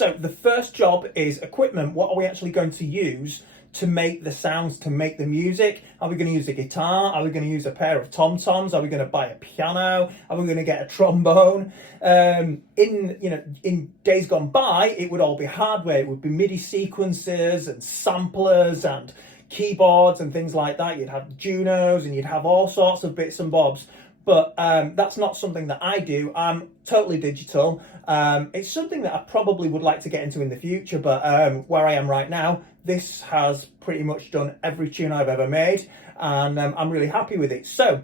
So the first job is equipment. What are we actually going to use to make the sounds, to make the music? Are we going to use a guitar? Are we going to use a pair of tom-toms? Are we going to buy a piano? Are we going to get a trombone? In days gone by, it would all be hardware. It would be MIDI sequencers and samplers and keyboards and things like that. You'd have Junos and you'd have all sorts of bits and bobs. But that's not something that I do. I'm totally digital. It's something that I probably would like to get into in the future, but where I am right now, this has pretty much done every tune I've ever made, and I'm really happy with it. So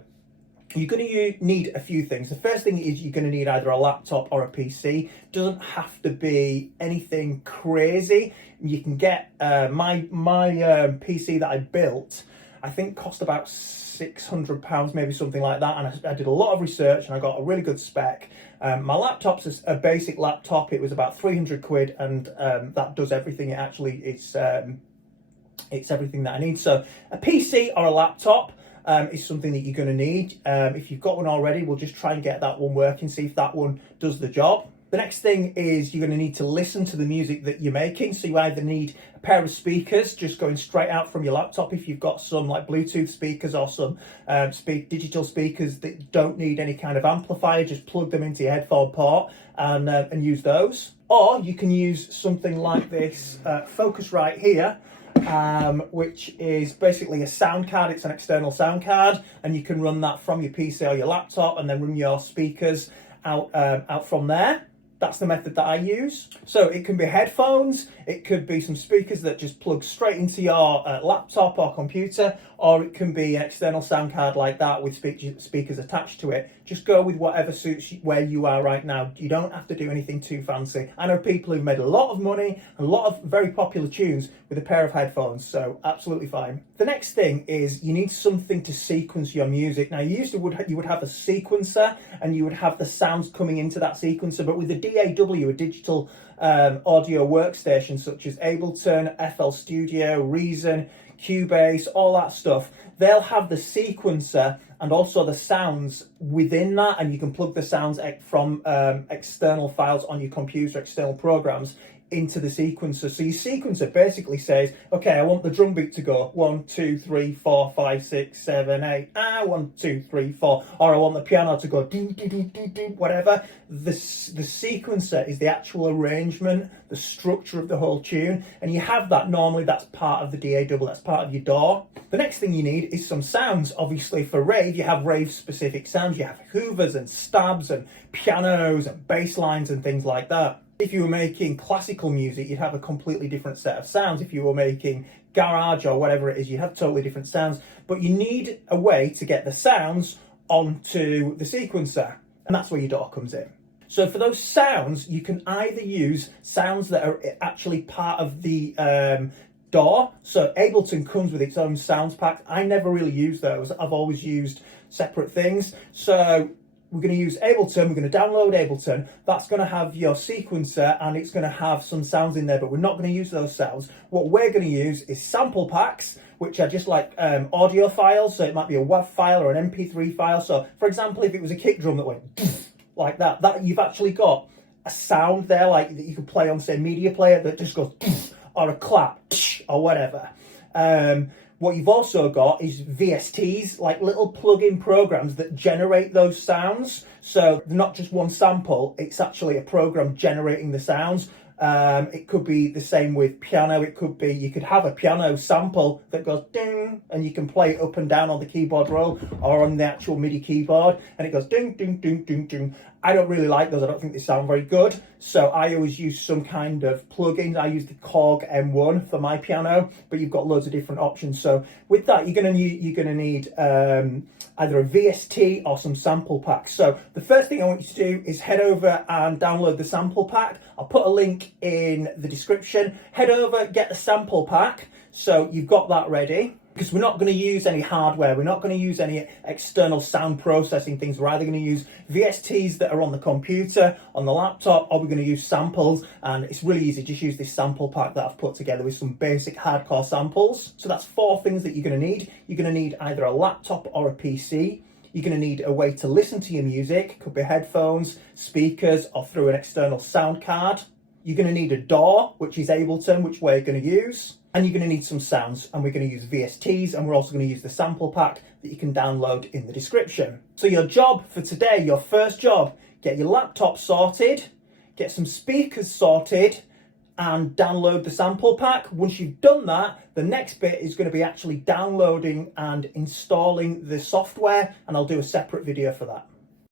you're going to need a few things. The first thing is you're going to need either a laptop or a PC. Doesn't have to be anything crazy. You can get my PC that I built, I think cost about £600, maybe something like that, and I did a lot of research and I got a really good spec. My laptop's a basic laptop. It was about 300 quid, and that does everything. It's everything that I need. So a PC or a laptop is something that you're going to need. If you've got one already, we'll just try and get that one working, see if that one does the job. The next thing is you're going to need to listen to the music that you're making. So you either need a pair of speakers just going straight out from your laptop, if you've got some like Bluetooth speakers or some digital speakers that don't need any kind of amplifier, just plug them into your headphone port and use those. Or you can use something like this Focusrite here, which is basically a sound card. It's an external sound card, and you can run that from your PC or your laptop and then run your speakers out from there. That's the method that I use. So it can be headphones, it could be some speakers that just plug straight into your laptop or computer, or it can be an external sound card like that with speakers attached to it. Just go with whatever suits where you are right now. You don't have to do anything too fancy. I know people who've made a lot of money, a lot of very popular tunes with a pair of headphones, so absolutely fine. The next thing is you need something to sequence your music. Now you would have a sequencer, and you would have the sounds coming into that sequencer, but with the DAW, a digital audio workstation such as Ableton, FL Studio, Reason, Cubase, all that stuff, they'll have the sequencer and also the sounds within that, and you can plug the sounds from external files on your computer, external programs, into the sequencer. So your sequencer basically says, okay, I want the drum beat to go 1, 2, 3, 4, 5, 6, 7, 8, 1, 2, 3, 4, or I want the piano to go do, do, do, do, do, whatever. The sequencer is the actual arrangement, the structure of the whole tune, and you have that normally. That's part of the DAW, that's part of your DAW. The next thing you need is some sounds. Obviously for rave, you have rave specific sounds. You have hoovers and stabs and pianos and bass lines and things like that. If you were making classical music, you'd have a completely different set of sounds. If you were making garage or whatever it is, you have totally different sounds. But you need a way to get the sounds onto the sequencer, and that's where your DAW comes in. So for those sounds, you can either use sounds that are actually part of the DAW. So Ableton comes with its own sounds pack. I never really use those. I've always used separate things. So we're going to use Ableton, we're going to download Ableton. That's going to have your sequencer, and it's going to have some sounds in there, but we're not going to use those sounds. What we're going to use is sample packs, which are just like audio files. So it might be a WAV file or an MP3 file. So for example, if it was a kick drum that went like that you've actually got a sound there, like that you could play on, say, media player, that just goes, or a clap, or whatever. What you've also got is VSTs, like little plug-in programs that generate those sounds. So not just one sample, it's actually a program generating the sounds. It could be the same with piano. It could be, you could have a piano sample that goes ding, and you can play it up and down on the keyboard roll or on the actual MIDI keyboard, and it goes ding, ding, ding, ding, ding. I don't really like those. I don't think they sound very good. So I always use some kind of plugins. I use the Korg M1 for my piano, but you've got loads of different options. So with that, you're gonna need either a VST or some sample packs. So the first thing I want you to do is head over and download the sample pack. I'll put a link in the description. Head over, get the sample pack. So you've got that ready, because we're not going to use any hardware. We're not going to use any external sound processing things. We're either going to use VSTs that are on the computer, on the laptop, or we're going to use samples. And it's really easy. Just use this sample pack that I've put together with some basic hardcore samples. So that's 4 things that you're going to need. You're going to need either a laptop or a PC. You're going to need a way to listen to your music. Could be headphones, speakers, or through an external sound card. You're going to need a DAW, which is Ableton, which we're going to use. And you're going to need some sounds, and we're going to use VSTs, and we're also going to use the sample pack that you can download in the description. So your job for today, your first job, get your laptop sorted, get some speakers sorted, and download the sample pack. Once you've done that, the next bit is going to be actually downloading and installing the software, and I'll do a separate video for that.